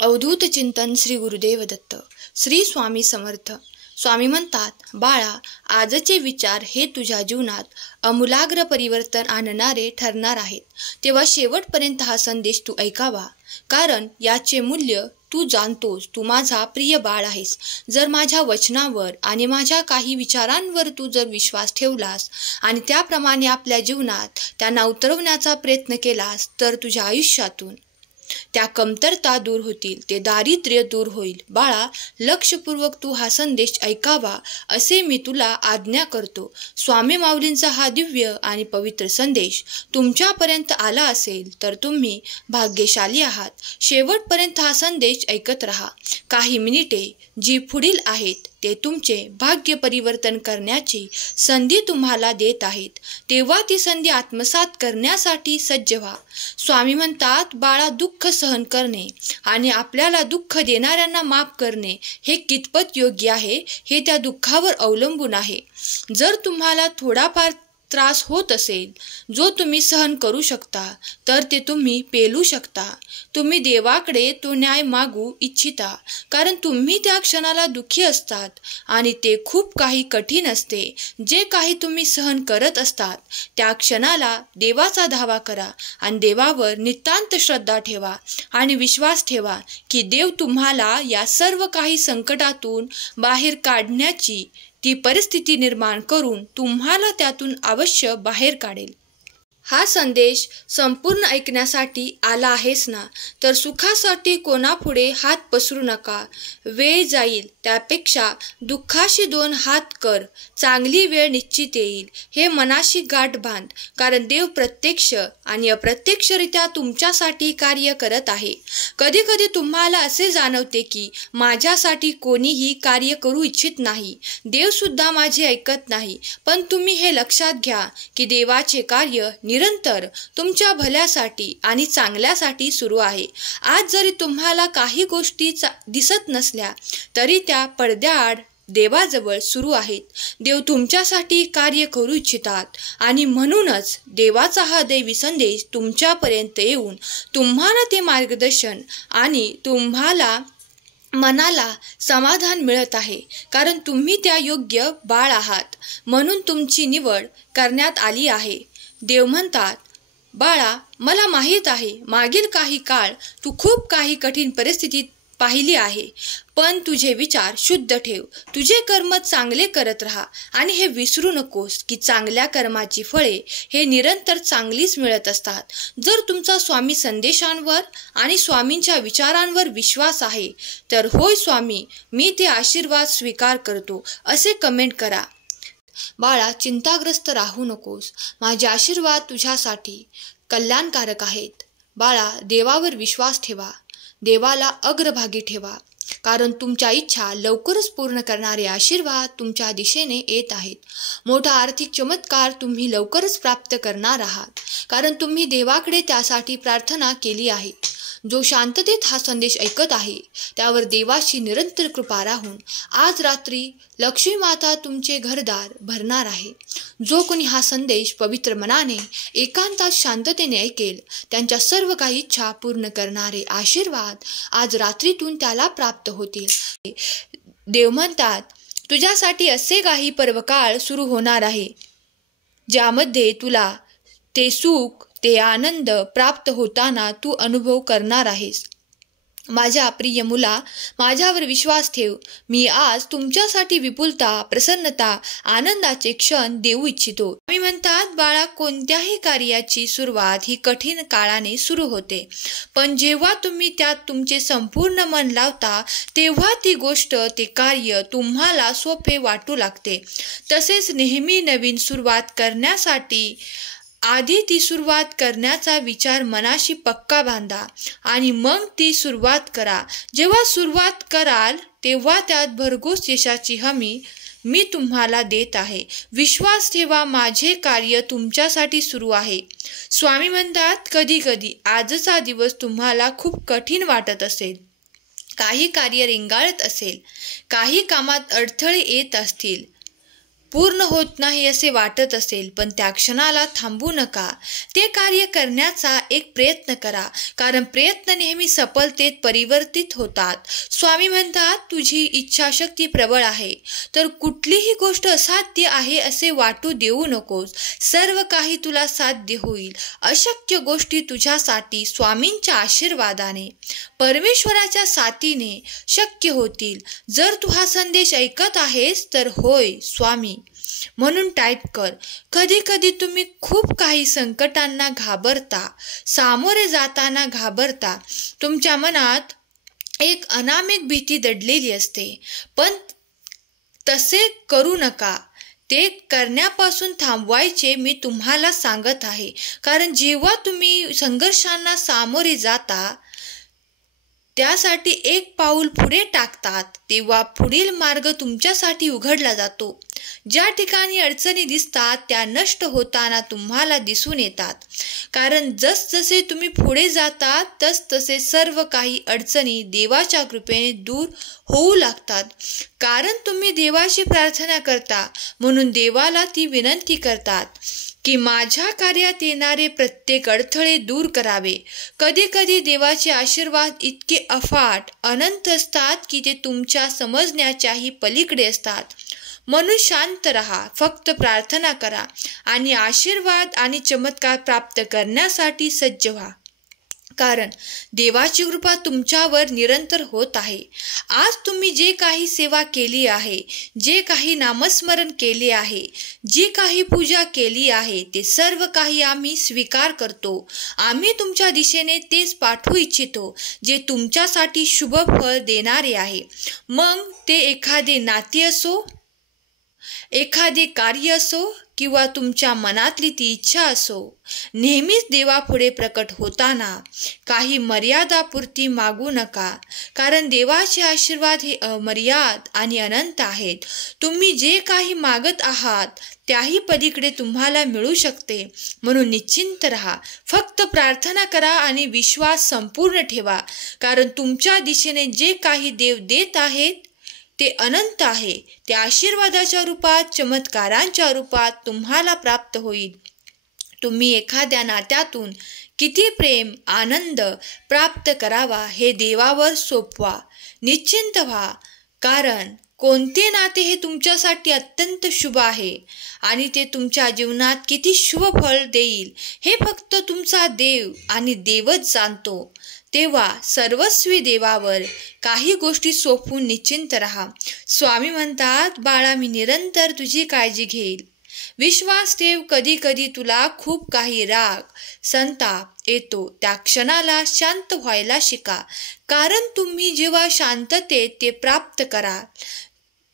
अवधूत चिंतन श्री गुरुदेव दत्त. श्री स्वामी समर्थ. स्वामी म्हणतात, बाळा, आजचे विचार हे तुझ्या जीवनात आमूलाग्र परिवर्तन आणणारे ठरणार आहेत. तेव्हा शेवटपर्यंत हा संदेश तू ऐकावा, कारण याचे मूल्य तू जाणतोस. तू माझा प्रिय बाळ आहेस. जर माझ्या वचनावर आणि माझ्या काही विचारांवर तू जर विश्वास ठेवलास आणि त्याप्रमाणे आपल्या जीवनात त्यांना उतरवण्याचा प्रयत्न केलास, तर तुझ्या आयुष्यातून त्या कमतरता दूर होतील, ते दारिद्र्य दूर होईल. बाळा, लक्षपूर्वक तू हा संदेश ऐकावा असे मी तुला आज्ञा करतो. स्वामी माऊलींचा हा दिव्य आणि पवित्र संदेश तुमच्यापर्यंत आला असेल तर तुम्ही भाग्यशाली आहात. शेवटपर्यंत हा संदेश ऐकत राहा. काही मिनिटे जी पुढील आहेत ते तुमचे भाग्य परिवर्तन करण्याची संधी तुम्हाला देत आहेत. तेव्हा ती संधी आत्मसात करण्यासाठी सज्ज व्हा. स्वामी म्हणतात, बाळा, दुःख सहन करणे आणि आपल्याला दुःख देणाऱ्यांना माफ करणे हे कितपत योग्य आहे हे त्या दुःखावर अवलंबून आहे. जर तुम्हाला थोडाफार त्रास होत असेल जो तुम्ही सहन करू शकता, तर ते तुम्ही पेलू शकता. तुम्ही देवाकडे तो न्याय मागू इच्छिता, कारण तुम्ही त्या क्षणाला दुःखी असतात आणि ते खूप काही कठीण असते. जे काही तुम्ही सहन करत असतात त्या क्षणाला देवाचा धावा करा आणि देवावर नितांत श्रद्धा ठेवा आणि विश्वास ठेवा की देव तुम्हाला या सर्व काही संकटातून बाहेर काढण्याची ती परिस्थिती निर्माण करून तुम्हाला त्यातून अवश्य बाहेर काढेल. हा संदेश संपूर्ण ऐकण्यासाठी आला आहेस ना, तर सुखासाठी कोणापुढे हात पसरू नका. वेळ जाईल त्यापेक्षा दुःखाशी 2 हात कर. चांगली वेळ निश्चित येईल हे मनाशी गाठ बांध, कारण देव प्रत्यक्ष आणि अप्रत्यक्षरित्या तुमच्यासाठी कार्य करत आहे. कधी कधी तुम्हाला असे जाणवते की माझ्यासाठी कोणीही कार्य करू इच्छित नाही, देवसुद्धा माझे ऐकत नाही. पण तुम्ही हे लक्षात घ्या की देवाचे कार्य निरंतर तुमच्या भल्यासाठी आणि चांगल्यासाठी सुरू आहे. आज जरी तुम्हाला काही गोष्टी दिसत नसल्या तरी त्या पडद्याआड देवाजवळ सुरू आहेत. देव तुमच्यासाठी कार्य करू इच्छितात आणि म्हणूनच देवाचा हा दैवी संदेश तुमच्यापर्यंत येऊन तुम्हाला ते मार्गदर्शन आणि तुम्हाला मनाला समाधान मिळत आहे, कारण तुम्ही त्या योग्य बाळ आहात. म्हणून तुमची निवड करण्यात आली आहे. देव म्हणतात, बाळा, मला माहीत आहे मागील काही काळ तू खूप काही कठीण परिस्थितीत पाहिली आहे, पण तुझे विचार शुद्ध ठेव. तुझे कर्म चांगले करत राहा आणि हे विसरू नकोस की चांगल्या कर्माची फळे हे निरंतर चांगलीच मिळत असतात. जर तुमचा स्वामी संदेशांवर आणि स्वामींच्या विचारांवर विश्वास आहे तर होय स्वामी, मी ते आशीर्वाद स्वीकार करतो असे कमेंट करा. बाळा, चिंताग्रस्त राहू नकोस. माझे आशीर्वाद तुझ्यासाठी कल्याणकारक आहेत. बाळा, देवावर विश्वास ठेवा. देवाला अग्रभागी ठेवा, कारण तुमच्या इच्छा लवकरच पूर्ण करणारे आशीर्वाद तुमच्या दिशेने येत आहेत. मोठा आर्थिक चमत्कार तुम्ही लवकरच प्राप्त करणार आहात, कारण तुम्ही देवाकडे त्यासाठी प्रार्थना केली आहे. जो शांततेत हा संदेश ऐकत आहे त्यावर देवाची निरंतर कृपा राहून आज रात्री लक्ष्मी माता तुमचे घरदार भरणार आहे. जो कोणी हा संदेश पवित्र मनाने एकांतात शांततेने ऐकेल, त्यांच्या सर्व काही इच्छा पूर्ण करणारे आशीर्वाद आज रात्रीतून त्याला प्राप्त होतील. देव म्हणतात, तुझ्यासाठी असे काही पर्वकाळ सुरू होणार आहे ज्यामध्ये तुला ते सुख, ते आनंद प्राप्त होताना तू अनुभव करणार आहेस. माझ्या प्रिय मुला, माझ्यावर विश्वास ठेव. मी आज तुमच्यासाठी विपुलता, प्रसन्नता, आनंदाचे क्षण देऊ इच्छितो. मी म्हणतात, बाळा, कोणत्याही कार्याची सुरुवात ही कठीण काळाने सुरू होते, पण जेव्हा तुम्ही त्यात तुमचे संपूर्ण मन लावता तेव्हा ती गोष्ट, ते कार्य तुम्हाला सोपे वाटू लागते. तसेच नेहमी नवीन सुरुवात करण्यासाठी आधी ती सुरुवात करण्याचा विचार मनाशी पक्का बांधा आणि मग ती सुरुवात करा. जेव्हा सुरुवात कराल तेव्हा त्यात भरघोस यशाची हमी मी तुम्हाला देत आहे. विश्वास ठेवा, माझे कार्य तुमच्यासाठी सुरू आहे. स्वामी म्हणतात, कधी कधी आजचा दिवस तुम्हाला खूप कठीण वाटत असेल, काही कार्य रेंगाळत असेल, काही कामात अडथळे येत असतील, पूर्ण होत नाही असे वाटत असेल, पण त्या क्षणाला थांबू नका. ते कार्य करण्याचा एक प्रयत्न करा, कारण प्रयत्न नेहमी सफलतेत परिवर्तित होतात. स्वामी म्हणतात, तुझी इच्छाशक्ती प्रबळ आहे तर कुठलीही गोष्ट असाध्य आहे असे वाटू देऊ नकोस. सर्व काही तुला साध्य होईल. अशक्य गोष्टी तुझ्यासाठी स्वामींच्या आशीर्वादाने, परमेश्वराच्या साथीने शक्य होतील. जर तू हा संदेश ऐकत आहेस तर होय स्वामी म्हणून टाईप कर. कधी कधी तुम्ही खूप काही संकटांना घाबरता, सामोरे जाताना घाबरता. तुमच्या मनात एक अनामिक भीती दडलेली असते, पण तसे करू नका. ते करण्यापासून थांबवायचे मी तुम्हाला सांगत आहे. कारण जेव्हा तुम्ही संघर्षांना सामोरे जाता, त्यासाठी एक पाऊल पुढे टाकतात, तेव्हा पुढील मार्ग तुमच्यासाठी उघडला जातो. ज्या ठिकाणी अडचणी दिसतात त्या नष्ट होताना तुम्हाला दिसून येतात. कारण जसजसे तुम्ही पुढे जातात तसतसे सर्व काही अडचणी देवाच्या कृपेने दूर होऊ लागतात. कारण तुम्ही देवाची प्रार्थना करता, म्हणून देवाला ती विनंती करतात की माझ्या कार्यात येणारे प्रत्येक अडथळे दूर करावे. कधी कधी देवाचे आशीर्वाद इतके अफाट, अनंत असतात की ते तुमच्या समजण्याच्याही पलीकडे असतात. म्हणून शांत रहा, फक्त प्रार्थना करा आणि आशीर्वाद आणि चमत्कार प्राप्त करण्यासाठी सज्ज व्हा. कारण देवाची कृपा तुमच्यावर निरंतर होत आहे. आज तुम्ही जे काही सेवा केली आहे, जे काही नामस्मरण केले आहे, जी काही पूजा केली आहे, ते सर्व काही आम्ही स्वीकार करतो. आम्ही तुमच्या दिशेने तेच पाठवू इच्छितो जे तुमच्यासाठी शुभ फळ देणारे आहे. मग ते एखादे नाते असो, एखादे कार्य असो किंवा तुमच्या मनातली ती इच्छा असो. नेहमीच देवापुढे प्रकट होताना काही मर्यादापुरती मागू नका, कारण देवाचे आशीर्वाद हे अमर्याद आणि अनंत आहेत. तुम्ही जे काही मागत आहात त्याही पलीकडे तुम्हाला मिळू शकते. म्हणून निश्चिंत राहा, फक्त प्रार्थना करा आणि विश्वास संपूर्ण ठेवा. कारण तुमच्या दिशेने जे काही देव देत आहेत ते अनंत आहे. ते आशीर्वादाच्या रूपात, चमत्कारांच्या रूपात तुम्हाला प्राप्त होईल. तुम्ही एखाद्या नात्यातून किती प्रेम, आनंद प्राप्त करावा हे देवावर सोपवा. निश्चिंत व्हा, कारण कोणते नाते हे तुमच्यासाठी अत्यंत शुभ आहे आणि ते तुमच्या जीवनात किती शुभ फळ देईल हे फक्त तुमचा देव आणि देवच जाणतो. तेव्हा सर्वस्वी देवावर काही गोष्टी सोपवून निश्चिंत राहा. स्वामी म्हणतात, बाळा मी निरंतर तुझी काळजी घेईल. विश्वास ठेव. कधी कधी तुला खूप काही राग, संताप येतो, त्या क्षणाला शांत व्हायला शिका. कारण तुम्ही जेव्हा शांततेत ते प्राप्त कराल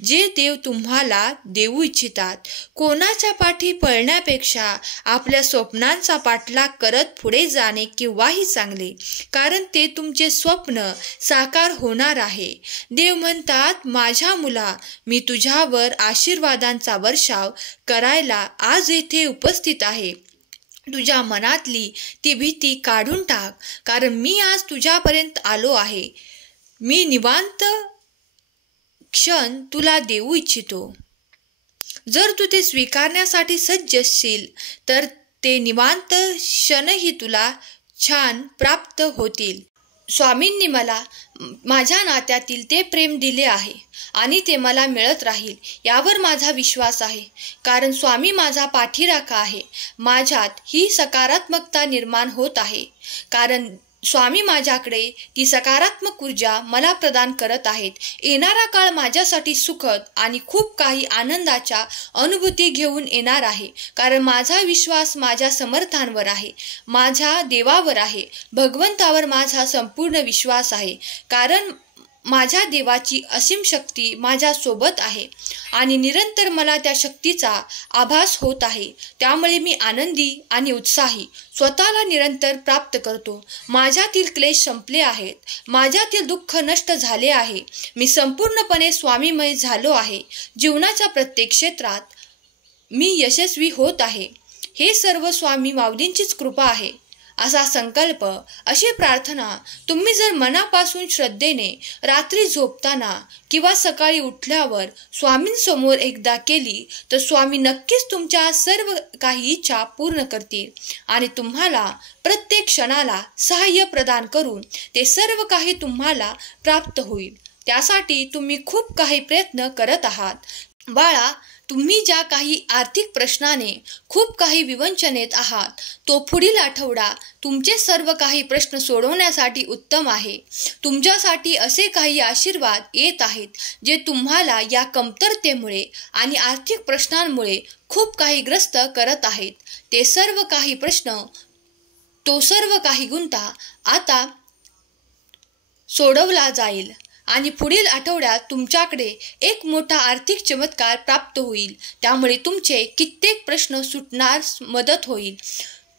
जे देव तुम्हाला देऊ इच्छितात. कोणाच्या पाठी पळण्यापेक्षा आपल्या स्वप्नांचा पाठलाग करत पुढे जाणे केव्हाही चांगले, कारण ते तुमचे स्वप्न साकार होणार आहे. देव म्हणतात, माझ्या मुला मी तुझ्यावर आशीर्वादांचा वर्षाव करायला आज येथे उपस्थित आहे. तुझ्या मनातली ती भीती काढून टाक, कारण मी आज तुझ्यापर्यंत आलो आहे. मी निवांत क्षण तुला देऊ इच्छितो. जर तू ते स्वीकारण्यासाठी सज्ज असशील तर ते निवांत क्षणही तुला छान प्राप्त होतील. स्वामींनी मला माझ्या नात्यातील ते प्रेम दिले आहे आणि ते मला मिळत राहील यावर माझा विश्वास आहे. कारण स्वामी माझा पाठीराखा आहे. माझ्यात ही सकारात्मकता निर्माण होत आहे, कारण स्वामी माझ्याकडे ती सकारात्मक ऊर्जा मला प्रदान करत आहेत. येणारा काळ माझ्यासाठी सुखद आणि खूप काही आनंदाच्या अनुभूती घेऊन येणार आहे, कारण माझा विश्वास माझ्या समर्थांवर आहे, माझ्या देवावर आहे. भगवंतावर माझा संपूर्ण विश्वास आहे, कारण माझ्या देवाची असीम शक्ती माझ्या सोबत आहे आणि निरंतर मला त्या शक्तीचा आभास होत आहे. त्यामुळे मी आनंदी आणि उत्साही स्वतःला निरंतर प्राप्त करतो. माझ्यातील क्लेश संपले आहेत, माझ्यातील दुःख नष्ट झाले आहे. मी संपूर्णपणे स्वामीमय झालो आहे. जीवनाच्या प्रत्येक क्षेत्रात मी यशस्वी होत आहे. हे सर्व स्वामी माऊलींचीच कृपा आहे. असा संकल्प, अशी प्रार्थना तुम्ही जर मनापासून श्रद्धेने रात्री झोपताना किंवा सकाळी उठल्यावर स्वामींसमोर एकदा केली तर स्वामी नक्कीच तुमच्या सर्व काही इच्छा पूर्ण करतील आणि तुम्हाला प्रत्येक क्षणाला सहाय्य प्रदान करून ते सर्व काही तुम्हाला प्राप्त होईल। त्यासाठी तुम्ही खूप काही प्रयत्न करत आहात। बाळा, तुम्ही ज्या काही आर्थिक प्रश्नाने खूप काही विवंचनेत आहात, तो पुढील आठवडा तुमचे सर्व काही प्रश्न सोडवण्यासाठी उत्तम आहे। तुमच्यासाठी असे काही आशीर्वाद येत आहेत जे तुम्हाला या कमतरतेमुळे आणि आर्थिक प्रश्नांमुळे खूप काही ग्रस्त करत आहेत। तो सर्व काही गुंता आता सोडवला जाईल आणि पुढील आठवड्यात तुमच्याकडे एक मोठा आर्थिक चमत्कार प्राप्त होईल। त्यामुळे तुमचे कित्येक प्रश्न सुटण्यास मदत होईल।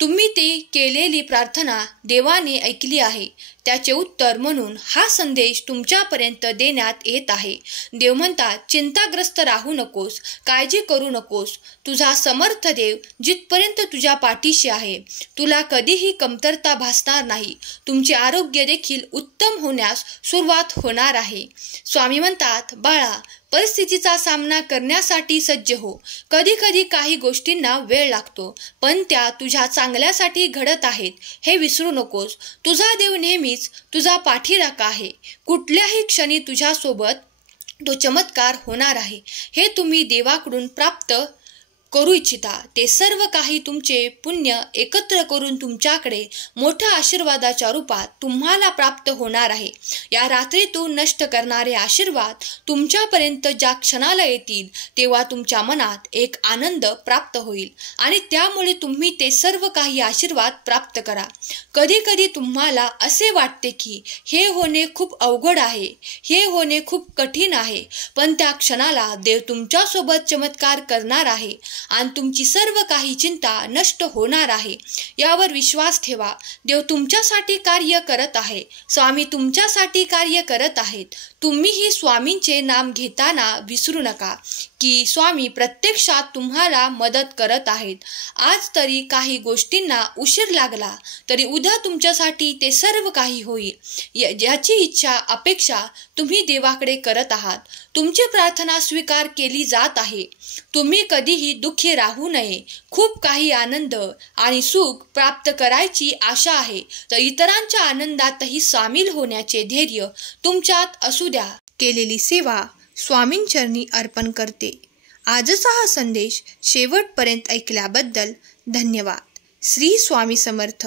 तुम्ही ती केलेली प्रार्थना देवाने ऐकली आहे। त्याचे उत्तर म्हणून हा संदेश तुमच्यापर्यंत देण्यात येत आहे। देव म्हणतात, चिंताग्रस्त राहू नकोस, काळजी करू नकोस। तुझा समर्थ देव जिथपर्यंत तुझ्या पाठीशी आहे, तुला कधीही कमतरता भासणार नाही। तुमचे आरोग्य देखील उत्तम होण्यास सुरुवात होणार आहे। स्वामी म्हणतात, बाळा, परिस्थितीचा सामना करण्यासाठी सज्ज हो। कधी कधी काही गोष्टींना वेळ लागतो, पण त्या तुझ्या चांगल्यासाठी घडत आहेत हे विसरू नकोस। तुझा देव नेहमीच तुझा पाठीराखा आहे। कुठल्याही क्षणी तुझ्यासोबत तो चमत्कार होणार आहे। हे तुम्ही देवाकडून प्राप्त करू इच्छिता ते सर्व काही तुमचे पुण्य एकत्र करून तुमच्याकडे मोठ्या आशीर्वादाच्या रूपात तुम्हाला प्राप्त होणार आहे। या रात्रीतून नष्ट करणारे आशीर्वाद तुमच्यापर्यंत ज्या क्षणाला येतील तेव्हा तुमच्या मनात एक आनंद प्राप्त होईल आणि त्यामुळे तुम्ही ते सर्व काही आशीर्वाद प्राप्त करा। कधी कधी तुम्हाला असे वाटते की हे होणे खूप अवघड आहे, हे होणे खूप कठीण आहे, पण त्या क्षणाला देव तुमच्यासोबत चमत्कार करणार आहे आणि तुमची सर्व काही चिंता नष्ट होणार आहे। यावर विश्वास ठेवा। देव तुमच्यासाठी कार्य करत आहे। स्वामी तुमच्यासाठी कार्य करत आहेत। तुम्हीही स्वामींचे नाम घेताना विसरू नका की स्वामी प्रत्यक्षात तुम्हाला मदत करत आहेत। आज तरी काही गोष्टींना उशीर लागला तरी उद्या तुमच्यासाठी ते सर्व काही होईल। याची इच्छा अपेक्षा तुम्ही देवाकडे करत आहात। तुमची प्रार्थना स्वीकार केली जात आहे। तुम्ही कधीही दुःखी राहू नये। खूप काही आनंद आणि सुख प्राप्त करायची आशा आहे, तर इतरांच्या आनंदातही सामील होण्याचे धैर्य तुमच्यात असू द्या। केलेली सेवा स्वामींचरणी अर्पण करते। आजचा हा संदेश शेवटपर्यंत ऐकल्याबद्दल धन्यवाद। श्री स्वामी समर्थ।